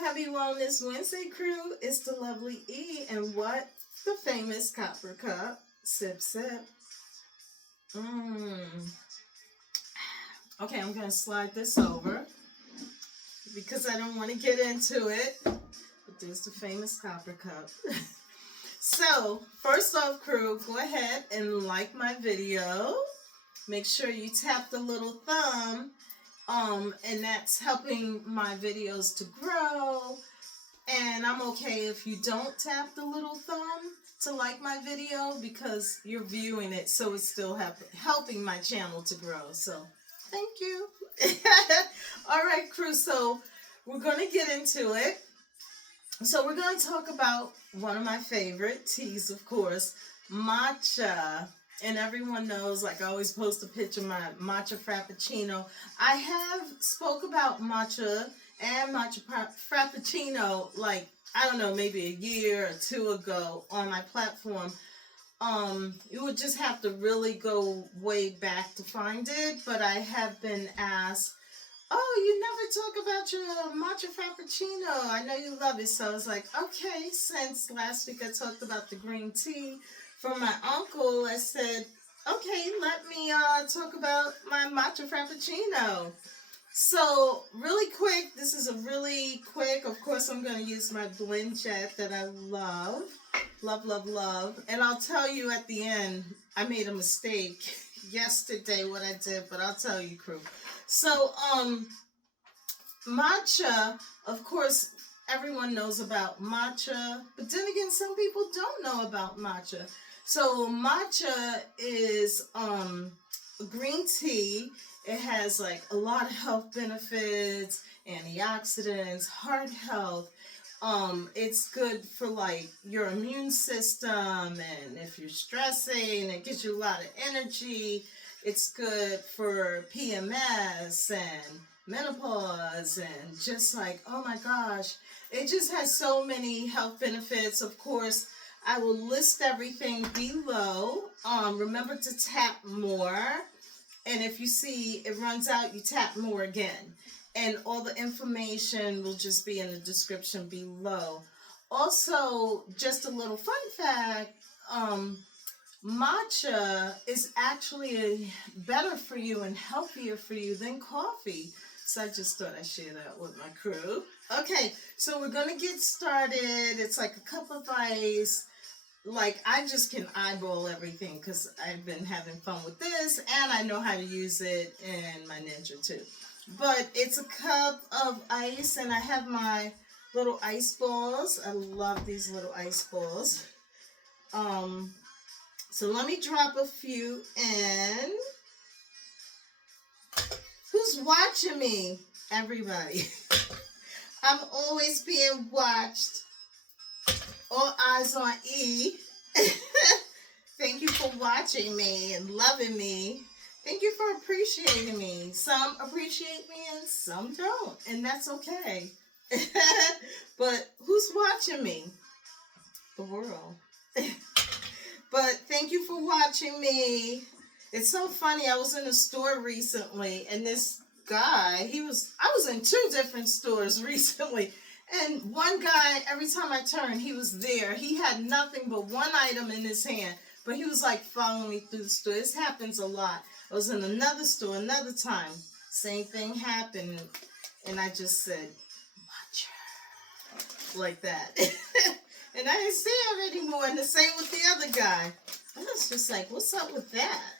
Happy Wellness Wednesday, crew. It's the lovely E, and what? The famous copper cup. Sip, sip. Okay, I'm going to slide this over because I don't want to get into it. But there's the famous copper cup. So, first off, crew, go ahead and like my video. Make sure you tap the little thumb. And that's helping my videos to grow. And I'm okay if you don't tap the little thumb to like my video because you're viewing it, so it's still helping my channel to grow. So, thank you. All right, crew, so we're going to get into it. So we're going to talk about one of my favorite teas, of course, matcha. And everyone knows, like I always post a picture of my matcha frappuccino. I have spoke about matcha and matcha frappuccino, like, I don't know, maybe a year or two ago on my platform. You would just have to really go way back to find it. But I have been asked, oh, you never talk about your matcha frappuccino. I know you love it. So I was like, okay, since last week I talked about the green tea from my uncle, I said, okay, let me talk about my matcha frappuccino. So, really quick, this is a really quick, of course I'm going to use my blend jet that I love. Love, love, love. And I'll tell you at the end, I made a mistake yesterday what I did, but I'll tell you, crew. So, matcha, of course, everyone knows about matcha, but then again, some people don't know about matcha. So matcha is green tea. It has like a lot of health benefits, antioxidants, heart health. It's good for like your immune system, and if you're stressing, it gives you a lot of energy. It's good for PMS and menopause and just like, oh my gosh, it just has so many health benefits. Of course, I will list everything below. Remember to tap more. And if you see it runs out, you tap more again. And all the information will just be in the description below. Also, just a little fun fact, matcha is actually better for you and healthier for you than coffee. So I just thought I'd share that with my crew. Okay, so we're going to get started. It's like a cup of ice. Like, I just can eyeball everything because I've been having fun with this, and I know how to use it in my Ninja too. But it's a cup of ice, and I have my little ice balls. I love these little ice balls. So let me drop a few in. Who's watching me? Everybody. I'm always being watched. All eyes on E. Thank you for watching me and loving me. Thank you for appreciating me. Some appreciate me and some don't. And that's okay. But who's watching me? The world. But thank you for watching me. It's so funny. I was in a store recently and this guy, I was in 2 different stores recently. And one guy, every time I turned, he was there. He had nothing but one item in his hand. But he was like following me through the store. This happens a lot. I was in another store another time. Same thing happened. And I just said, matcha. Like that. And I didn't see him anymore. And the same with the other guy. I was just like, what's up with that?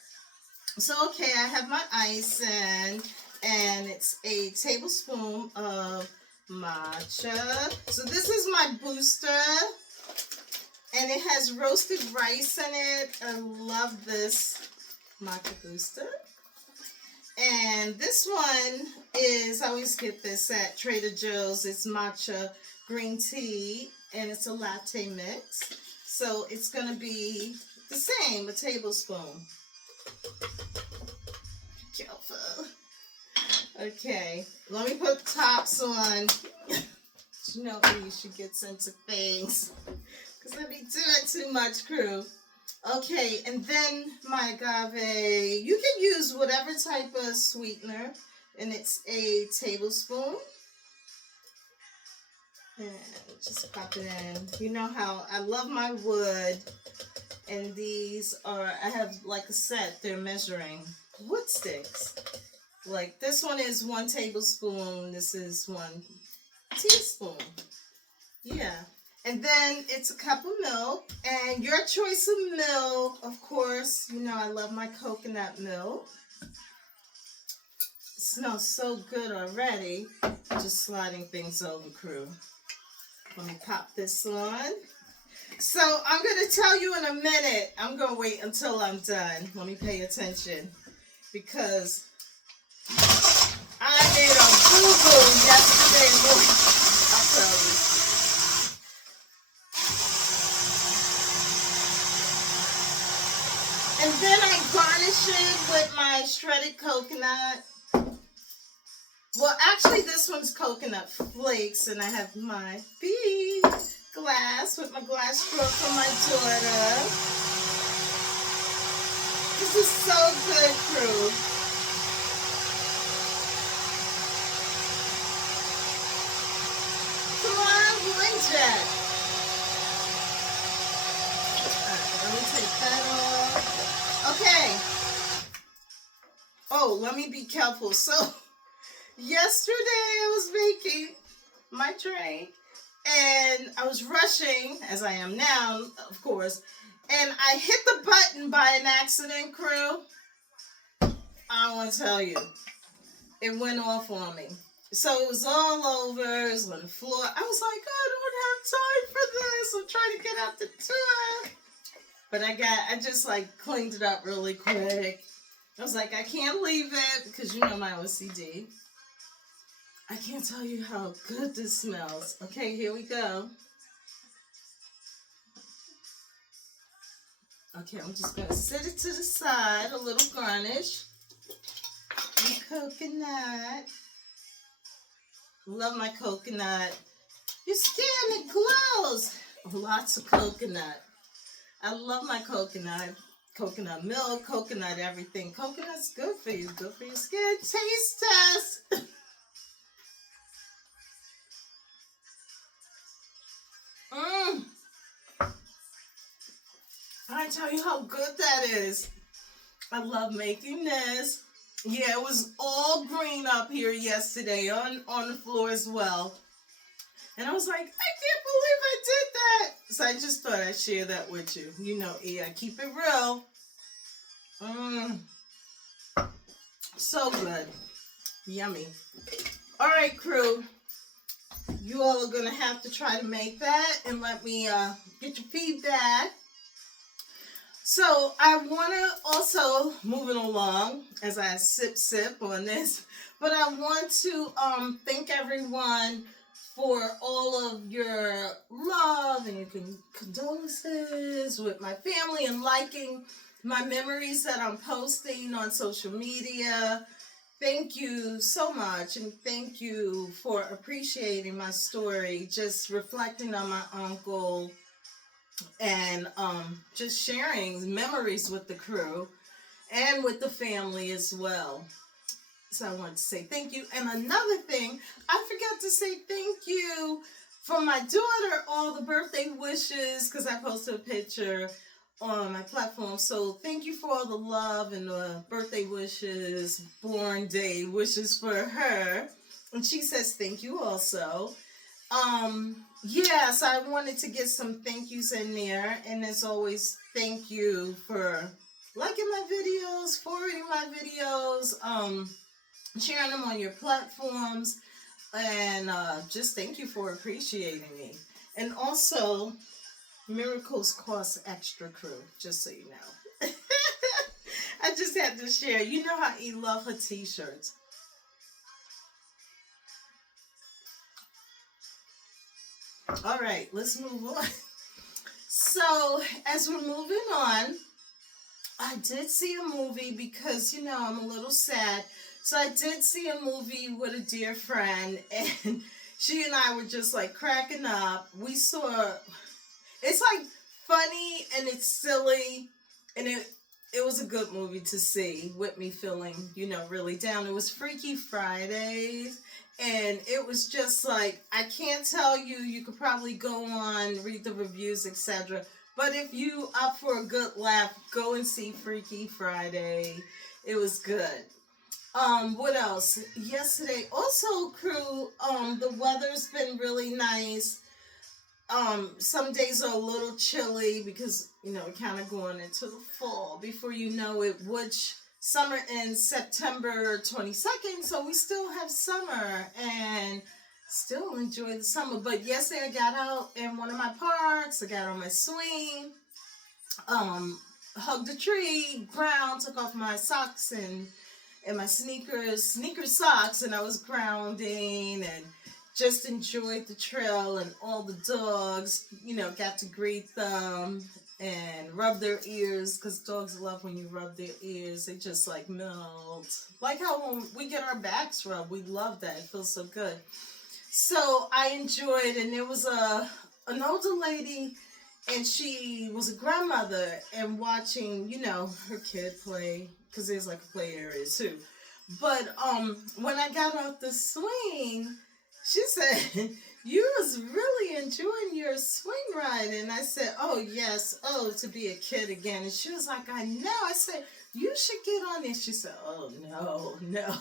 So, okay, I have my ice in. And it's a tablespoon of matcha. So this is my booster, and it has roasted rice in it. I love this matcha booster. And this one is, I always get this at Trader Joe's. It's matcha green tea, and it's a latte mix. So it's going to be the same, a tablespoon. Careful. Okay, let me put tops on. You know me, she gets into things. Because I be doing too much, crew. Okay, and then my agave. You can use whatever type of sweetener. And it's a tablespoon. And just pop it in. You know how I love my wood. And these are, I have like a set, they're measuring wood sticks. Like this one is 1 tablespoon, this is 1 teaspoon. Yeah. And then it's a cup of milk. And your choice of milk, of course, you know I love my coconut milk. It smells so good already. Just sliding things over, crew. Let me pop this on. So I'm going to tell you in a minute. I'm going to wait until I'm done. Let me pay attention. Because I made a boo-boo yesterday morning. I'll tell you. And then I garnish it with my shredded coconut. Well, actually, this one's coconut flakes, and I have my big glass with my glass straw from my daughter. This is so good, crew. Come on, blend it. Alright, let me take that off. Okay. Oh, let me be careful. So, yesterday I was making my drink and I was rushing, as I am now, of course, and I hit the button by an accident, crew. I want to tell you, it went off on me. So it was all over, it was on the floor. I was like, I don't have time for this. I'm trying to get out the tub. But I just like cleaned it up really quick. I was like, I can't leave it because you know my OCD. I can't tell you how good this smells. Okay, here we go. Okay, I'm just going to set it to the side, a little garnish. And coconut. Love my coconut. Your skin, it glows. Lots of coconut. I love my coconut. Coconut milk, coconut everything. Coconut's good for you. Good for your skin. Taste test. I tell you how good that is. I love making this. Yeah, it was all green up here yesterday on the floor as well. And I was like, I can't believe I did that. So I just thought I'd share that with you. You know, yeah, keep it real. So good. Yummy. All right, crew. You all are going to have to try to make that and let me get your feedback. So I want to also, moving along as I sip on this, but I want to thank everyone for all of your love and your condolences with my family and liking my memories that I'm posting on social media. Thank you so much, and thank you for appreciating my story, just reflecting on my uncle and just sharing memories with the crew and with the family as well. So I want to say thank you. And another thing, I forgot to say thank you for my daughter, all the birthday wishes, because I posted a picture on my platform. So thank you for all the love and the birthday wishes, born day wishes for her. And she says thank you also. Yes, I wanted to get some thank yous in there. And as always, thank you for liking my videos, forwarding my videos, sharing them on your platforms, and just thank you for appreciating me. And also, miracles cost extra, crew, just so you know. I just had to share. You know how E love her t-shirts. All right, let's move on. So, as we're moving on, I did see a movie because, you know, I'm a little sad. So I did see a movie with a dear friend, and she and I were just like cracking up. We saw, it's like funny and it's silly, and it was a good movie to see with me feeling, really down. It was Freaky Fridays, and it was just like, I can't tell you, you could probably go on, read the reviews, etc. But if you up for a good laugh, go and see Freaky Friday. It was good. What else? Yesterday, also, crew, the weather's been really nice. Some days are a little chilly because, we're kind of going into the fall before you know it, which summer ends September 22nd, so we still have summer and still enjoy the summer. But yesterday I got out in one of my parks, I got on my swing, hugged a tree, ground, took off my socks and my sneaker socks, and I was grounding and just enjoyed the trail, and all the dogs, got to greet them and rub their ears, because dogs love when you rub their ears. They just like melt. Like how when we get our backs rubbed, we love that. It feels so good. So I enjoyed, and there was an older lady, and she was a grandmother, and watching, her kid play, because there's like a play area too. But when I got off the swing, she said, "You was really enjoying your swing ride." And I said, "Oh, yes. Oh, to be a kid again." And she was like, "I know." I said, "You should get on there." She said, "Oh, no."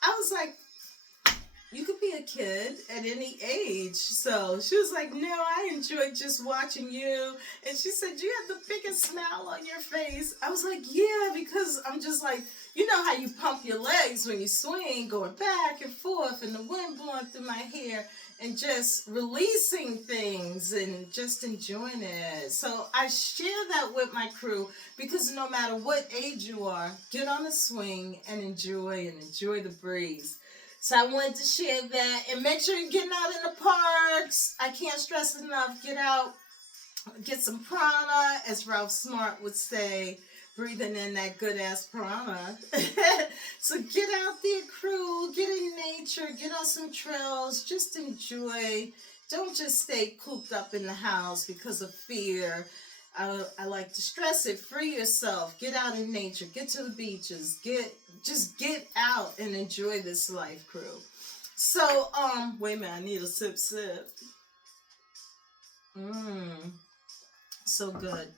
I was like, "You could be a kid at any age." So she was like, "No, I enjoyed just watching you." And she said, "You had the biggest smile on your face." I was like, "Yeah," because I'm just like, you know how you pump your legs when you swing, going back and forth, and the wind blowing through my hair, and just releasing things and just enjoying it. So I share that with my crew, because no matter what age you are, get on a swing and enjoy the breeze. So I wanted to share that, and make sure you're getting out in the parks. I can't stress enough, get out, get some prana, as Ralph Smart would say, breathing in that good ass prana. So get out there, crew, get in nature, get on some trails, just enjoy. Don't just stay cooped up in the house because of fear. I like to stress it. Free yourself. Get out in nature. Get to the beaches. Just get out and enjoy this life, crew. So, wait a minute. I need a sip. So good.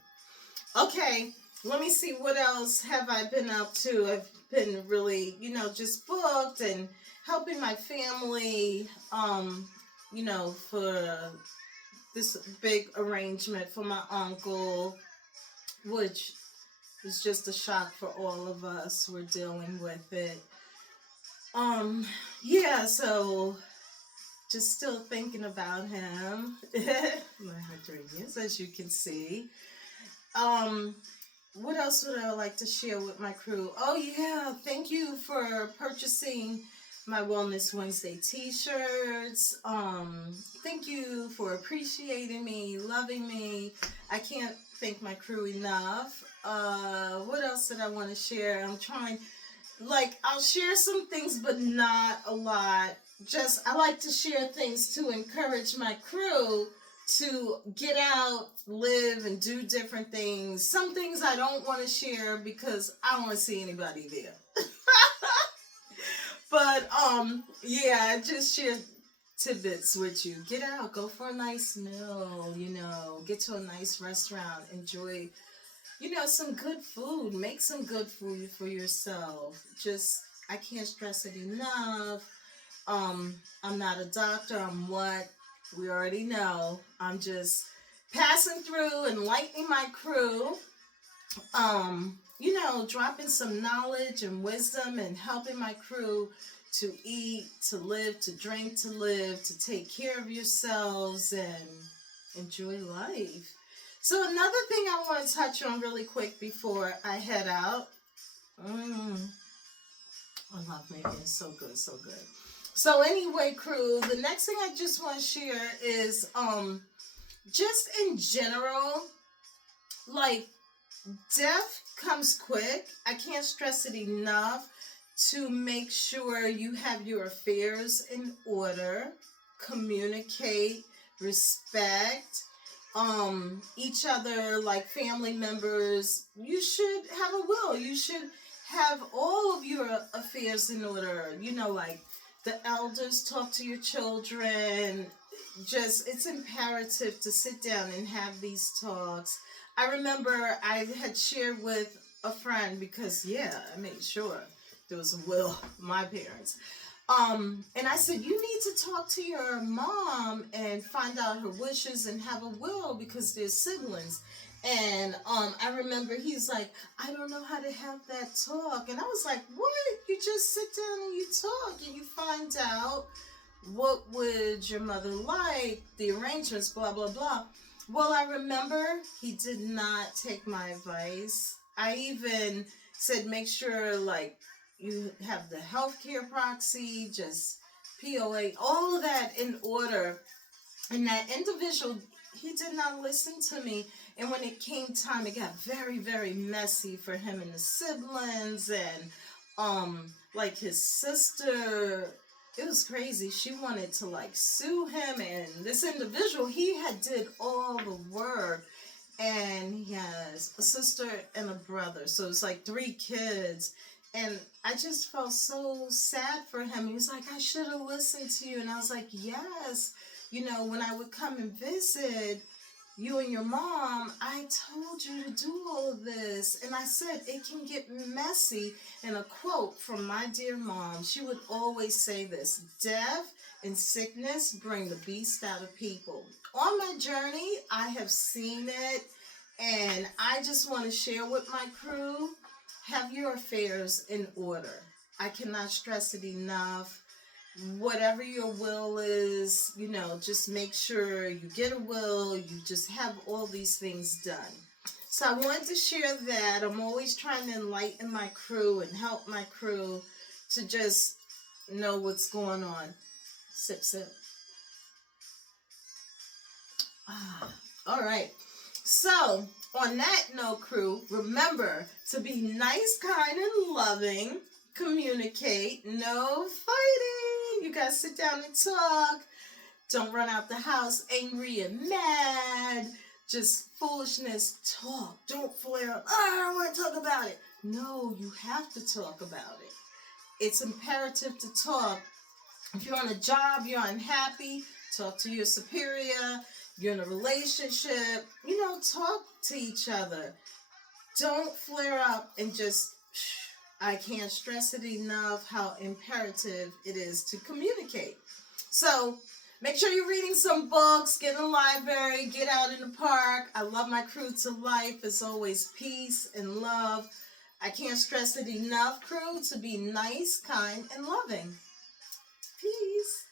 Okay, let me see, what else have I been up to. I've been really, just booked and helping my family, for this big arrangement for my uncle, which is just a shock for all of us. We're dealing with it. Yeah, so just still thinking about him. My hydrangeas, as you can see. What else would I like to share with my crew? Oh yeah, thank you for purchasing my Wellness Wednesday t-shirts. Thank you for appreciating me, loving me. I can't thank my crew enough. What else did I want to share? I'm trying, I'll share some things, but not a lot. I like to share things to encourage my crew to get out, live, and do different things. Some things I don't want to share because I don't want to see anybody there. But, yeah, I just share tidbits with you. Get out, go for a nice meal, get to a nice restaurant, enjoy, some good food. Make some good food for yourself. I can't stress it enough. I'm not a doctor. I'm what? We already know. I'm just passing through, enlightening my crew, dropping some knowledge and wisdom, and helping my crew to eat, to live, to drink, to live, to take care of yourselves and enjoy life. So another thing I want to touch on really quick before I head out. I love making it so good, so good. So anyway, crew, the next thing I just want to share is just in general, death comes quick. I can't stress it enough to make sure you have your affairs in order, communicate, respect, each other like family members. You should have a will. You should have all of your affairs in order. You know, like the elders talk to your children. Just, it's imperative to sit down and have these talks. I remember I had shared with a friend because, yeah, I made sure there was a will, my parents. And I said, you need to talk to your mom and find out her wishes and have a will because they're siblings. And I remember he's like, I don't know how to have that talk. And I was like, what? You just sit down and you talk and you find out what would your mother like, the arrangements, blah, blah, blah. Well, I remember he did not take my advice. I even said, make sure, like, you have the healthcare proxy, just POA, all of that in order. And that individual, he did not listen to me. And when it came time, it got very, very messy for him and his siblings. And, like, his sister, it was crazy. She wanted to, like, sue him. And this individual, he had did all the work. And he has a sister and a brother. So it's like 3 kids. And I just felt so sad for him. He was like, I should have listened to you. And I was like, yes. You know, when I would come and visit you and your mom, I told you to do all of this. And I said, it can get messy. And a quote from my dear mom, she would always say this: death and sickness bring the beast out of people. On my journey, I have seen it. And I just want to share with my crew, have your affairs in order. I cannot stress it enough. Whatever your will is, you know, just make sure you get a will. You just have all these things done. So I wanted to share that. I'm always trying to enlighten my crew and help my crew to just know what's going on. Sip, sip. All right. So, on that note, crew, remember to be nice, kind, and loving. Communicate. No fighting. You guys sit down and talk. Don't run out the house angry and mad. Just foolishness. Talk. Don't flare up. Oh, I don't want to talk about it. No, you have to talk about it. It's imperative to talk. If you're on a job, you're unhappy, talk to your superior. You're in a relationship, you know, talk to each other. Don't flare up and just, I can't stress it enough how imperative it is to communicate. So make sure you're reading some books, get in the library, get out in the park. I love my crew to life. It's always peace and love. I can't stress it enough, crew, to be nice, kind, and loving. Peace.